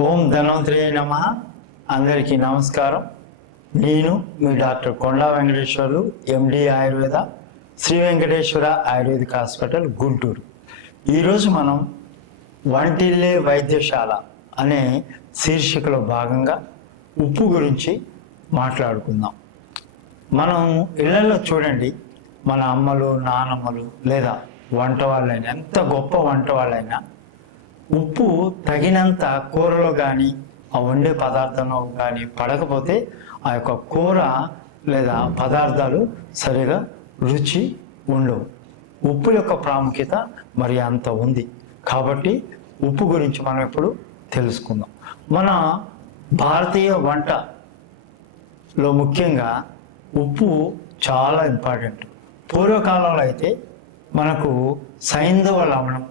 ఓం ధనవంతరే నమ. అందరికీ నమస్కారం. నేను మీ doctor Konda Venkateswarlu MD Ayurveda Sri Venkateswara Ayurvedic hospital Guntur. ఈరోజు మనం వంటిల్లే వైద్యశాల అనే శీర్షికలో భాగంగా ఉప్పు గురించి మాట్లాడుకుందాం. మనం ఇళ్ళలో చూడండి మన అమ్మలు నానమ్మలు లేదా వంట వాళ్ళైనా ఎంత గొప్ప వంట వాళ్ళైనా ఉప్పు తగినంత కూరలో కానీ ఆ వండే పదార్థంలో కానీ పడకపోతే ఆ యొక్క కూర లేదా పదార్థాలు సరిగా రుచి ఉండవు. ఉప్పు యొక్క ప్రాముఖ్యత మరి అంత ఉంది. కాబట్టి ఉప్పు గురించి మనం ఇప్పుడు తెలుసుకుందాం. మన భారతీయ వంటలో ముఖ్యంగా ఉప్పు చాలా ఇంపార్టెంట్. పూర్వకాలంలో అయితే మనకు సైంధవ లవణం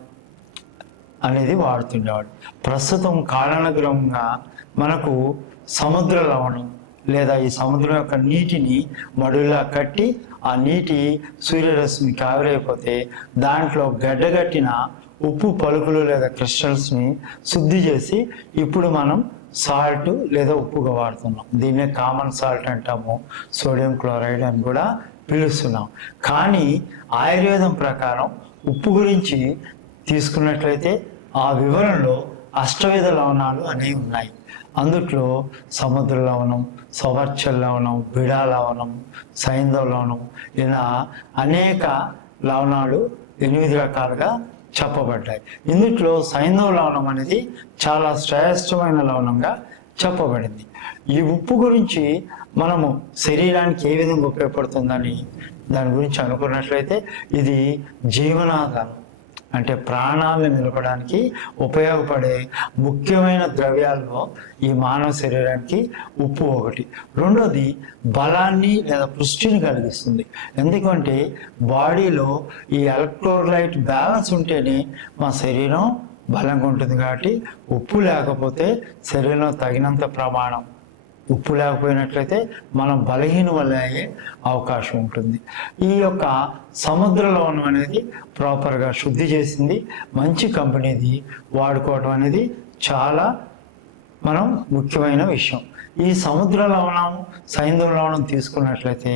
అనేది వాడుతుండేవాడు. ప్రస్తుతం కారణగ్రహంగా మనకు సముద్ర లవణం లేదా ఈ సముద్రం యొక్క నీటిని మడులా కట్టి ఆ నీటి సూర్యరశ్మికి ఆవిరైపోతే దాంట్లో గడ్డగట్టిన ఉప్పు పలుకులు లేదా క్రిస్టల్స్ని శుద్ధి చేసి ఇప్పుడు మనం సాల్ట్ లేదా ఉప్పుగా వాడుతున్నాం. దీన్నే కామన్ సాల్ట్ అంటాము. సోడియం క్లోరైడ్ అని కూడా పిలుస్తున్నాం. కానీ ఆయుర్వేదం ప్రకారం ఉప్పు గురించి తీసుకున్నట్లయితే ఆ వివరణలో అష్టవిధ లవణాలు అనేవి ఉన్నాయి. అందుట్లో సముద్ర లవణం సవర్చ లవణం బిడా లవణం సైంధవ లవణం ఇలా అనేక లవణాలు ఎనిమిది రకాలుగా చెప్పబడ్డాయి. ఇందుట్లో సైంధవ లవణం అనేది చాలా శ్రేష్టమైన లవణంగా చెప్పబడింది. ఈ ఉప్పు గురించి మనము శరీరానికి ఏ విధంగా ఉపయోగపడుతుందని దాని గురించి అనుకున్నట్లయితే ఇది జీవనాధారం. అంటే ప్రాణాలను నిలపడానికి ఉపయోగపడే ముఖ్యమైన ద్రవ్యాల్లో ఈ మానవ శరీరానికి ఉప్పు ఒకటి. రెండోది బలాన్ని లేదా పుష్టిని కలిగిస్తుంది. ఎందుకంటే బాడీలో ఈ ఎలక్ట్రోలైట్ బ్యాలెన్స్ ఉంటేనే మా శరీరం బలంగా ఉంటుంది కాబట్టి ఉప్పు లేకపోతే శరీరంలో తగినంత ప్రమాణం ఉప్పు లేకపోయినట్లయితే మనం బలహీన వల్ల అయ్యే అవకాశం ఉంటుంది. ఈ యొక్క సముద్ర లవణం అనేది ప్రాపర్గా శుద్ధి చేసింది మంచి కంపెనీది వాడుకోవడం అనేది చాలా మనం ముఖ్యమైన విషయం. ఈ సముద్ర లవణం సైంధవ లవణం తీసుకున్నట్లయితే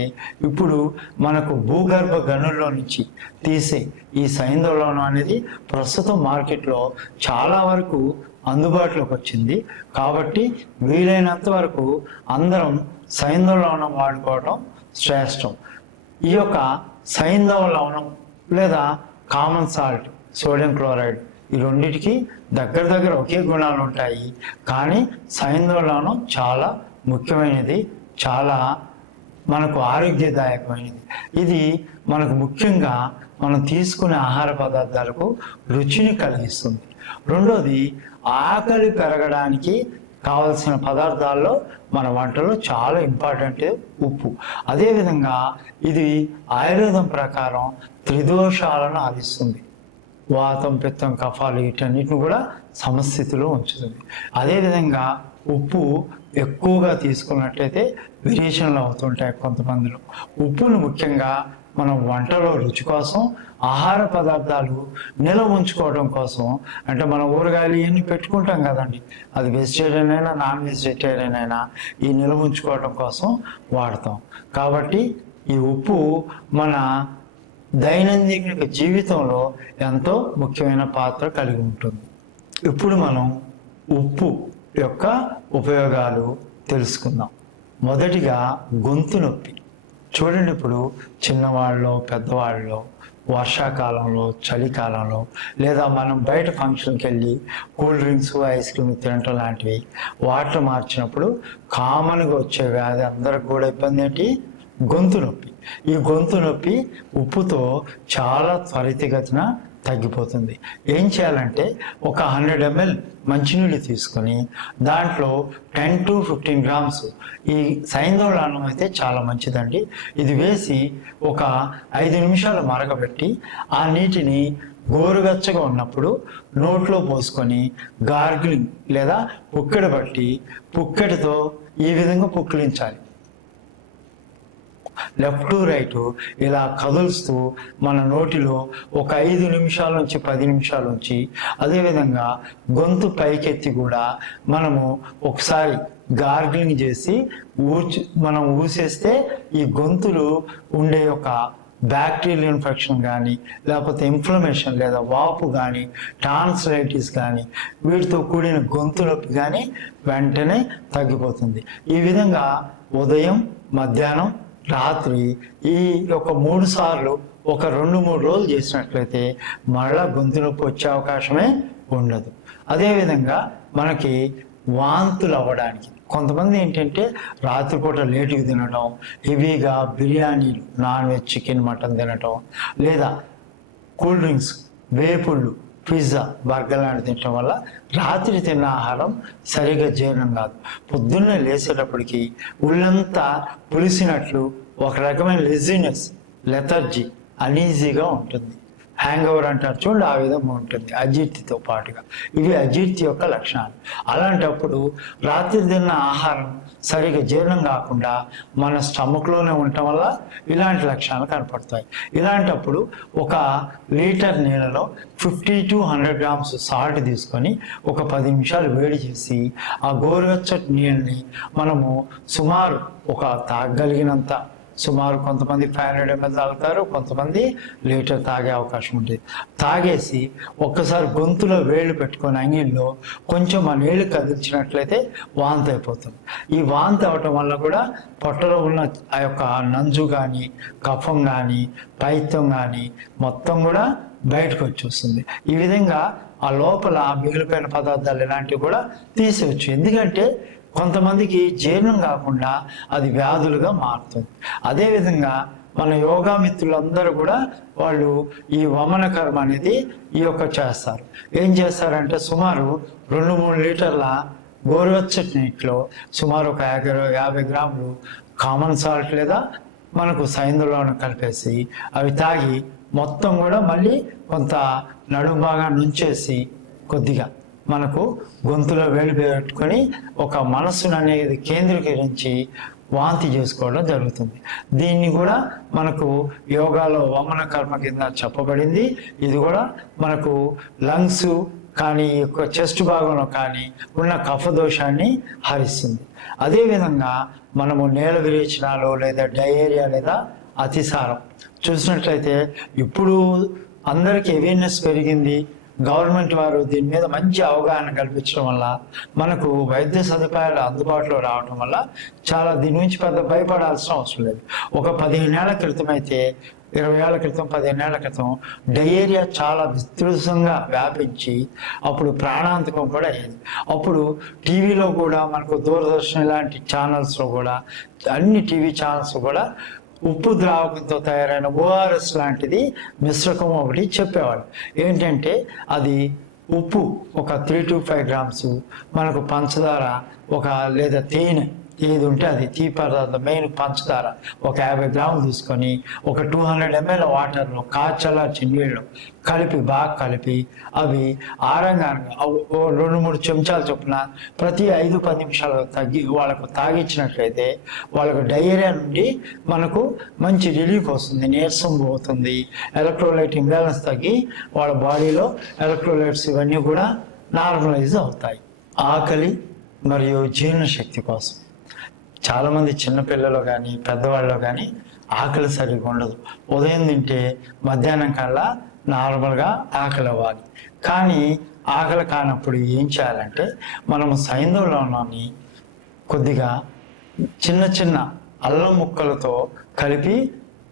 ఇప్పుడు మనకు భూగర్భ గనుల్లో నుంచి తీసే ఈ సైంధవ లవణం అనేది ప్రస్తుతం మార్కెట్లో చాలా వరకు అందుబాటులోకి వచ్చింది కాబట్టి వీలైనంత వరకు అందరం సైంధవ లవణం వాడుకోవడం శ్రేష్టం. ఈ యొక్క సైంధవ లవణం లేదా కామన్ సాల్ట్ సోడియం క్లోరైడ్ ఈ రెండింటికి దగ్గర దగ్గర ఒకే గుణాలు ఉంటాయి. కానీ సైంధవ లవణం చాలా ముఖ్యమైనది చాలా మనకు ఆరోగ్యదాయకమైనది. ఇది మనకు ముఖ్యంగా మనం తీసుకునే ఆహార పదార్థాలకు రుచిని కలిగిస్తుంది. రెండోది ఆకలి పెరగడానికి కావలసిన పదార్థాల్లో మన వంటలో చాలా ఇంపార్టెంట్ ఉప్పు. అదేవిధంగా ఇది ఆయుర్వేదం ప్రకారం త్రిదోషాలను ఆదిస్తుంది. వాతం పిత్తం కఫాలు వీటన్నిటిని కూడా సమస్థితిలో ఉంచుతుంది. అదేవిధంగా ఉప్పు ఎక్కువగా తీసుకున్నట్లయితే విరేచనలు అవుతుంటాయి కొంతమందిలో. ఉప్పును ముఖ్యంగా మనం వంటలో రుచి కోసం ఆహార పదార్థాలు నిల్వ ఉంచుకోవడం కోసం అంటే మనం ఊరగాయలు ఇవన్నీ పెట్టుకుంటాం కదండి. అది వెజిటేరియన్ అయినా నాన్ వెజిటేరియన్ అయినా ఈ నిల్వ ఉంచుకోవడం కోసం వాడతాం. కాబట్టి ఈ ఉప్పు మన దైనందిక జీవితంలో ఎంతో ముఖ్యమైన పాత్ర కలిగి ఉంటుంది. ఇప్పుడు మనం ఉప్పు యొక్క ఉపయోగాలు తెలుసుకుందాం. మొదటిగా గొంతు నొప్పి. చూడండి ఇప్పుడు చిన్నవాళ్ళలో పెద్దవాళ్ళలో వర్షాకాలంలో చలికాలంలో లేదా మనం బయట ఫంక్షన్కి వెళ్ళి కూల్ డ్రింక్స్ ఐస్ క్రీమ్ తినటం లాంటివి వాటర్ మార్చినప్పుడు కామన్గా వచ్చే వ్యాధి అందరికి కూడా ఇబ్బంది ఏంటి? గొంతు నొప్పి. ఈ గొంతు నొప్పి ఉప్పుతో చాలా త్వరితగతిన తగ్గిపోతుంది. ఏం చేయాలంటే ఒక హండ్రెడ్ ఎంఎల్ మంచినీళ్ళు తీసుకొని దాంట్లో టెన్ టు ఫిఫ్టీన్ గ్రామ్స్ ఈ సైంధవ అన్నం అయితే చాలా మంచిదండి. ఇది వేసి ఒక ఐదు నిమిషాలు మరగబెట్టి ఆ నీటిని గోరువెచ్చగా ఉన్నప్పుడు నోట్లో పోసుకొని గార్గిలింగ్ లేదా పుక్కెడ బట్టి పుక్కెడతో ఈ విధంగా పుక్కిలించాలి. లెఫ్ట్ రైట్ ఇలా కదులుస్తూ మన నోటిలో ఒక ఐదు నిమిషాల నుంచి పది నిమిషాల నుంచి అదేవిధంగా గొంతు పైకెత్తి కూడా మనము ఒకసారి గార్గిలింగ్ చేసి ఊచి మనం ఊసేస్తే ఈ గొంతులు ఉండే ఒక బ్యాక్టీరియల్ ఇన్ఫెక్షన్ కానీ లేకపోతే ఇన్ఫ్లమేషన్ లేదా వాపు కానీ ట్రాన్స్లైటిస్ కానీ వీటితో కూడిన గొంతు నొప్పి కానీ వెంటనే తగ్గిపోతుంది. ఈ విధంగా ఉదయం మధ్యాహ్నం రాత్రి ఈ యొక్క మూడు సార్లు ఒక రెండు మూడు రోజులు చేసినట్లయితే మరలా గొంతు నొప్పి వచ్చే అవకాశమే ఉండదు. అదేవిధంగా మనకి వాంతులు అవ్వడానికి కొంతమంది ఏంటంటే రాత్రిపూట లేటుగా తినడం హెవీగా బిర్యానీలు నాన్ వెజ్ చికెన్ మటన్ తినటం లేదా కూల్ డ్రింక్స్ వేపుళ్ళు పిజ్జా బర్గర్ లాంటి తినటం వల్ల రాత్రి తిన్న ఆహారం సరిగా జీర్ణం కాదు. పొద్దున్నే లేచేటప్పటికి ఒళ్ళంతా పులిసినట్లు ఒక రకమైన లెజినెస్ లెథర్జీ అనీజీగా ఉంటుంది. హ్యాంగ్ ఓవర్ అంటారు చూడండి ఆ విధంగా ఉంటుంది అజీర్తితో పాటుగా. ఇవి అజీర్తి యొక్క లక్షణాలు. అలాంటప్పుడు రాత్రి తిన్న ఆహారం సరిగా జీర్ణం కాకుండా మన స్టమక్లోనే ఉండటం వల్ల ఇలాంటి లక్షణాలు కనపడతాయి. ఇలాంటప్పుడు ఒక లీటర్ నీళ్ళలో fifty to hundred grams salt తీసుకొని ఒక పది నిమిషాలు వేడి చేసి ఆ గోరువెచ్చటి నీళ్ళని మనము సుమారు ఒక తాగలిగినంత సుమారు కొంతమంది ఫైవ్ హండ్రెడ్ ఎంఎల్ తాగుతారు కొంతమంది లీటర్ తాగే అవకాశం ఉంటుంది. తాగేసి ఒక్కసారి గొంతులో వేళ్ళు పెట్టుకొని అంగిల్లో కొంచెం ఆ నీళ్ళు కదిలించినట్లయితే వాంతి అయిపోతుంది. ఈ వాంతి అవటం వల్ల కూడా పొట్టలో ఉన్న ఆ యొక్క నంజు కానీ కఫం కానీ పైత్యం కానీ మొత్తం కూడా బయటకు వచ్చేస్తుంది ఈ విధంగా ఆ లోపల మిగిలిపోయిన పదార్థాలు ఇలాంటివి కూడా తీసేయచ్చు. ఎందుకంటే కొంతమందికి జీర్ణం కాకుండా అది వ్యాధులుగా మారుతుంది. అదేవిధంగా మన యోగా మిత్రులందరూ కూడా వాళ్ళు ఈ వమన కర్మ అనేది ఈ యొక్క చేస్తారు. ఏం చేస్తారంటే సుమారు రెండు మూడు లీటర్ల గోరువెచ్చటి నీటిలో సుమారు ఒక యాభై యాభై గ్రాములు కామన్ సాల్ట్ లేదా మనకు సైందులోనే కలిపేసి అవి తాగి మొత్తం కూడా మళ్ళీ కొంత నడుము బాగా నుంచేసి కొద్దిగా మనకు గొంతులో వేడి పెట్టుకొని ఒక మనస్సును అనేది కేంద్రీకరించి వాంతి చేసుకోవడం జరుగుతుంది. దీన్ని కూడా మనకు యోగాలో వమన కర్మ కింద చెప్పబడింది. ఇది కూడా మనకు లంగ్స్ కానీ యొక్క చెస్ట్ భాగంలో కానీ ఉన్న కఫ దోషాన్ని హరిస్తుంది. అదేవిధంగా మనము నేల విరేచనాలు లేదా డయేరియా లేదా అతిసారం చూసినట్లయితే ఇప్పుడు అందరికీ అవేర్నెస్ పెరిగింది. గవర్నమెంట్ వారు దీని మీద మంచి అవగాహన కల్పించడం వల్ల మనకు వైద్య సదుపాయాలు అందుబాటులో రావడం వల్ల చాలా దీని నుంచి పెద్ద భయపడాల్సిన అవసరం లేదు. ఒక పదిహేను ఏళ్ళ క్రితం అయితే ఇరవై ఏళ్ళ క్రితం పదిహేను ఏళ్ళ క్రితం డయేరియా చాలా విస్తృతంగా వ్యాపించి అప్పుడు ప్రాణాంతకం కూడా అయ్యేది. అప్పుడు టీవీలో కూడా మనకు దూరదర్శన్ ఇలాంటి ఛానల్స్లో కూడా అన్ని టీవీ ఛానల్స్ కూడా ఉప్పు ద్రావకంతో తయారైన ఓఆర్ఎస్ లాంటిది మిశ్రకం ఒకటి చెప్పేవాళ్ళు. ఏంటంటే అది ఉప్పు ఒక త్రీ టు ఫైవ్ గ్రామ్స్ మనకు పంచదార ఒక లేదా తేనె ఏది ఉంటే అది తీ పదార్థం మెయిన్ పంచదార. ఒక యాభై గ్రాములు తీసుకొని ఒక టూ హండ్రెడ్ ఎంఎల్ వాటర్లో కాచలార్చి నీళ్ళు కలిపి బాగా కలిపి అవి ఆరంగా ఓ రెండు మూడు చెంచాలు చొప్పున ప్రతి ఐదు పది నిమిషాలు తగ్గి వాళ్ళకు తాగించినట్లయితే వాళ్ళకు డయేరియా నుండి మనకు మంచి రిలీఫ్ వస్తుంది నీరసం పోతుంది. ఎలక్ట్రోలైట్ ఇంబ్యాలెన్స్ తగ్గి వాళ్ళ బాడీలో ఎలక్ట్రోలైట్స్ ఇవన్నీ కూడా నార్మలైజ్ అవుతాయి. ఆకలి మరియు జీర్ణశక్తి కోసం. చాలామంది చిన్నపిల్లలు కానీ పెద్దవాళ్ళు కానీ ఆకలి సరిగా ఉండదు. ఉదయం తింటే మధ్యాహ్నం కల్లా నార్మల్గా ఆకలి అవ్వాలి. కానీ ఆకలి కానప్పుడు ఏం చేయాలంటే మనము సైంధవులోని కొద్దిగా చిన్న చిన్న అల్లం ముక్కలతో కలిపి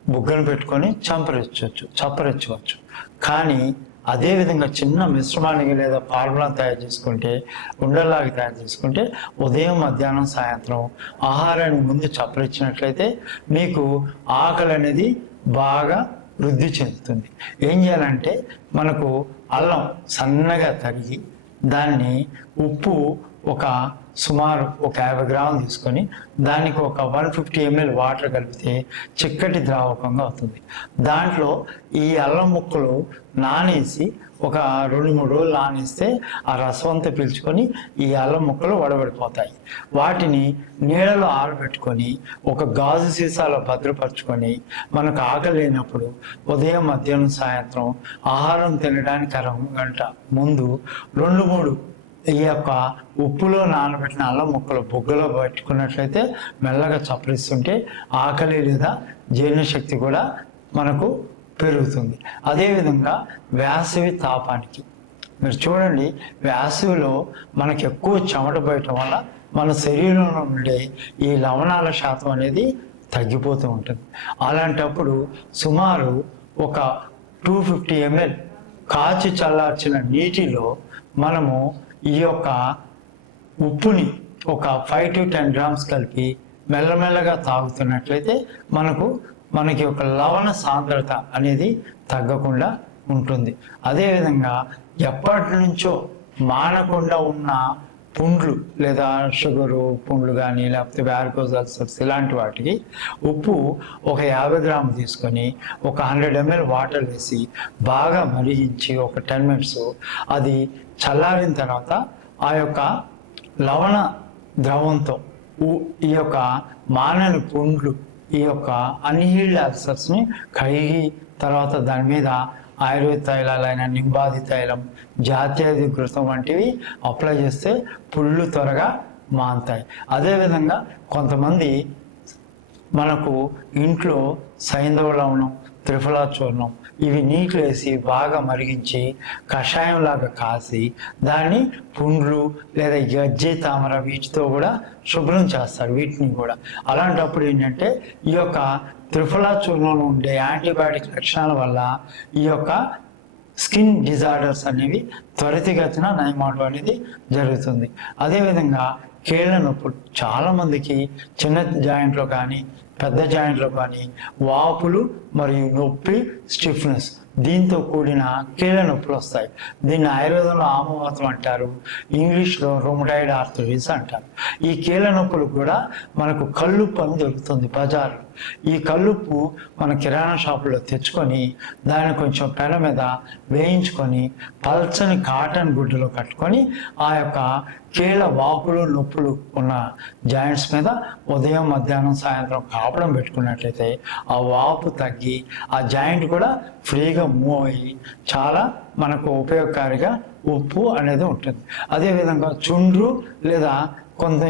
బుగ్గను పెట్టుకొని చంపరెచ్చవచ్చు చప్పరించవచ్చు కానీ అదేవిధంగా చిన్న మిశ్రమానికి లేదా ఫార్ములా తయారు చేసుకుంటే ఉండలాగా తయారు చేసుకుంటే ఉదయం మధ్యాహ్నం సాయంత్రం ఆహారానికి ముందు చప్పరిచ్చినట్లయితే మీకు ఆకలి అనేది బాగా వృద్ధి చెందుతుంది. ఏం చేయాలంటే మనకు అల్లం సన్నగా తరిగి దాన్ని ఉప్పు ఒక సుమారు ఒక యాభై గ్రాములు తీసుకొని దానికి ఒక వన్ ఫిఫ్టీ ఎంఎల్ వాటర్ కలిపితే చిక్కటి ద్రావకంగా అవుతుంది. దాంట్లో ఈ అల్లం ముక్కలు నానేసి ఒక రెండు మూడు రోజులు నానేస్తే ఆ రసం అంతా పీల్చుకొని ఈ అల్లం ముక్కలు వడబడిపోతాయి. వాటిని నీళ్ళలో ఆరబెట్టుకొని ఒక గాజు సీసాలో భద్రపరచుకొని మనకు ఆకలి లేనప్పుడు ఉదయం మధ్యాహ్నం సాయంత్రం ఆహారం తినడానికి అరగంట ముందు రెండు మూడు ఈ యొక్క ఉప్పులో నానబెట్టిన అల్లం ముక్కలు బొగ్గులో పెట్టుకున్నట్లయితే మెల్లగా చప్పరిస్తుంటే ఆకలి లేదా జీర్ణశక్తి కూడా మనకు పెరుగుతుంది. అదేవిధంగా వేసవి తాపానికి. మీరు చూడండి వేసవిలో మనకు ఎక్కువ చెమట పోయటం వల్ల మన శరీరంలో ఉండే ఈ లవణాల శాతం అనేది తగ్గిపోతూ ఉంటుంది. అలాంటప్పుడు సుమారు ఒక టూ ఫిఫ్టీ ఎంఎల్ కాచి చల్లార్చిన నీటిలో మనము ఈ యొక్క ఉప్పుని ఒక ఫైవ్ టు టెన్ గ్రామ్స్ కలిపి మెల్లమెల్లగా తాగుతున్నట్లయితే మనకు మనకి ఒక లవణ సాంద్రత అనేది తగ్గకుండా ఉంటుంది. అదేవిధంగా ఎప్పటి నుంచో మానకుండా ఉన్న పుండ్లు లేదా షుగరు పుండ్లు కానీ లేకపోతే వ్యారికోజ్ అల్సర్స్ ఇలాంటి వాటికి ఉప్పు ఒక యాభై గ్రాములు తీసుకొని ఒక హండ్రెడ్ ఎంఎల్ వాటర్ వేసి బాగా మరిగించి ఒక టెన్ మినిట్స్ అది చల్లారిన తర్వాత ఆ యొక్క లవణ ద్రవంతో ఈ యొక్క మానని పుండ్లు ఈ యొక్క అన్హీల్డ్ అల్సర్స్ని కడిగి తర్వాత దాని మీద ఆయుర్వేద తైలాలైన నింబాది తైలం జాత్యాది కృతం వంటివి అప్లై చేస్తే పుళ్ళు త్వరగా మాంతాయి. అదేవిధంగా కొంతమంది మనకు ఇంట్లో సైంధవ లవణం త్రిఫలా చూర్ణం ఇవి నీటిలో వేసి బాగా మరిగించి కషాయంలాగా కాసి దాన్ని పుండ్లు లేదా గజ్జి తామర వీటితో కూడా శుభ్రం చేస్తారు వీటిని కూడా. అలాంటప్పుడు ఏంటంటే ఈ యొక్క త్రిఫలా చూర్ణంలో ఉండే యాంటీబయాటిక్ లక్షణాల వల్ల ఈ యొక్క స్కిన్ డిజార్డర్స్ అనేవి త్వరితగతిన నయమాటం అనేది జరుగుతుంది. అదేవిధంగా కీళ్ళ నొప్పులు. చాలామందికి చిన్న జాయింట్లో కానీ పెద్ద జాయింట్లో కానీ వాపులు మరియు నొప్పి స్టిఫ్నెస్. దీంతో కూడిన కీళ్ళ నొప్పులు వస్తాయి. దీన్ని ఆయుర్వేదంలో ఆమవాతం అంటారు. ఇంగ్లీష్లో రొమటైడ్ ఆర్థరైటిస్ అంటారు. ఈ కీళ్ళ నొప్పులు కూడా మనకు కల్లుప్పు అని దొరుకుతుంది బజార్లో ఈ కల్లుప్పు మన కిరాణా షాపులో తెచ్చుకొని దాన్ని కొంచెం పెన మీద వేయించుకొని పల్చని కాటన్ గుడ్డలో కట్టుకొని ఆ యొక్క కీళ్ళ వాపులు నొప్పులు ఉన్న జాయింట్స్ మీద ఉదయం మధ్యాహ్నం సాయంత్రం కాపడం పెట్టుకున్నట్లయితే ఆ వాపు తగ్గి ఆ జాయింట్ కూడా ఫ్రీగా మూవ్ అయ్యి చాలా మనకు ఉపయోగకారిగా ఉప్పు అనేది ఉంటుంది. అదేవిధంగా చుండ్రు లేదా కొంత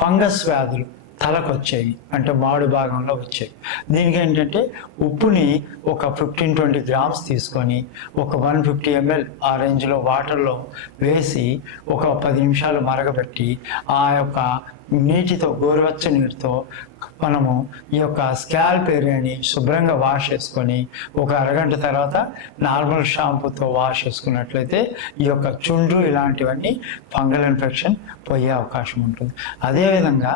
ఫంగస్ వ్యాధులు. తలకు వచ్చేవి అంటే మాడు భాగంలో వచ్చేవి. దీనికి ఏంటంటే ఉప్పుని ఒక ఫిఫ్టీన్ ట్వంటీ గ్రామ్స్ తీసుకొని ఒక వన్ ఫిఫ్టీ ఎంఎల్ ఆ రేంజ్లో వాటర్లో వేసి ఒక పది నిమిషాలు మరగబెట్టి ఆ యొక్క నీటితో గోరువెచ్చ నీటితో మనము ఈ యొక్క స్కాల్ప్ ఏరియాని శుభ్రంగా వాష్ చేసుకొని ఒక అరగంట తర్వాత నార్మల్ షాంపూతో వాష్ చేసుకున్నట్లయితే ఈ యొక్క చుండ్రు ఇలాంటివన్నీ ఫంగల్ ఇన్ఫెక్షన్ పోయే అవకాశం ఉంటుంది. అదేవిధంగా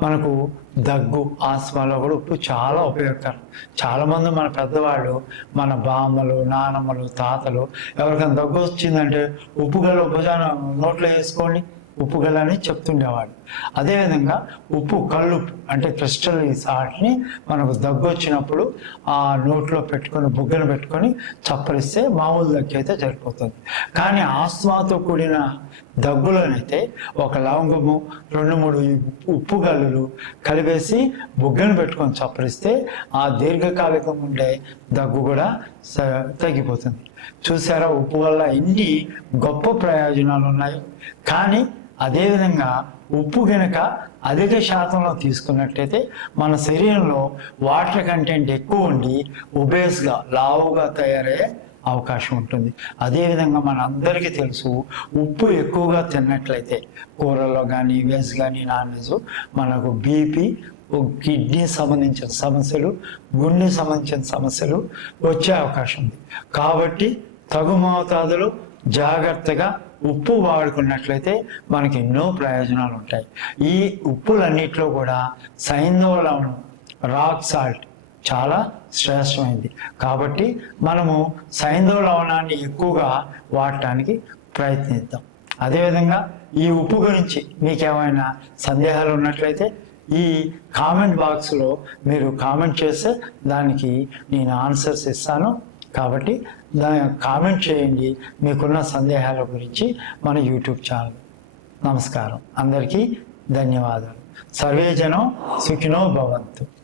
మనకు దగ్గు ఆస్మాలో కూడా ఉప్పు చాలా ఉపయోగకరం. చాలామంది మన పెద్దవాళ్ళు మన బామ్మలు నానమ్మలు తాతలు ఎవరికైనా దగ్గు వచ్చిందంటే ఉప్పు గల భుజాన నోట్లో వేసుకోండి. ఉప్పు గల అని చెప్తుండేవాడు. అదేవిధంగా ఉప్పు కల్లుప్పు అంటే క్రిస్టల్ ఈ సాల్ట్ని మనకు దగ్గు వచ్చినప్పుడు ఆ నోట్లో పెట్టుకొని బుగ్గను పెట్టుకొని చప్పరిస్తే మామూలు దగ్గు అయితే సరిపోతుంది. కానీ ఆస్మాతో కూడిన దగ్గులోనైతే ఒక లవంగము రెండు మూడు ఉప్పు గల్లులు కలిపేసి బుగ్గను పెట్టుకొని చప్పరిస్తే ఆ దీర్ఘకాలికం ఉండే దగ్గు కూడా తగ్గిపోతుంది. చూసారా ఉప్పు వల్ల ఎన్ని గొప్ప ప్రయోజనాలు ఉన్నాయి కానీ అదేవిధంగా ఉప్పు గనక అధిక శాతంలో తీసుకున్నట్లయితే మన శరీరంలో వాటర్ కంటెంట్ ఎక్కువ ఉండి ఒబేస్గా లావుగా తయారయ్యే అవకాశం ఉంటుంది. అదేవిధంగా మన అందరికీ తెలుసు ఉప్పు ఎక్కువగా తిన్నట్లయితే కూరల్లో కానీ వెజ్ కానీ నాన్ వెజ్ మనకు బీపీ కిడ్నీ సంబంధించిన సమస్యలు గుండె సంబంధించిన సమస్యలు వచ్చే అవకాశం ఉంది. కాబట్టి తగు మోతాదులో జాగ్రత్తగా ఉప్పు వాడుకున్నట్లయితే మనకి ఎన్నో ప్రయోజనాలు ఉంటాయి. ఈ ఉప్పులన్నిట్లో కూడా సైంధవ లవణం రాక్ సాల్ట్ చాలా శ్రేష్టమైంది. కాబట్టి మనము సైంధవ లవణాన్ని ఎక్కువగా వాడటానికి ప్రయత్నిద్దాం. అదేవిధంగా ఈ ఉప్పు గురించి మీకు ఏమైనా సందేహాలు ఉన్నట్లయితే ఈ కామెంట్ బాక్స్లో మీరు కామెంట్ చేస్తే దానికి నేను ఆన్సర్స్ ఇస్తాను. కాబట్టి దాని కామెంట్ చేయండి. మీకున్న సందేహాల గురించి మన యూట్యూబ్ ఛానల్. నమస్కారం. అందరికీ ధన్యవాదాలు. సర్వేజనం సుఖినో భవంతు.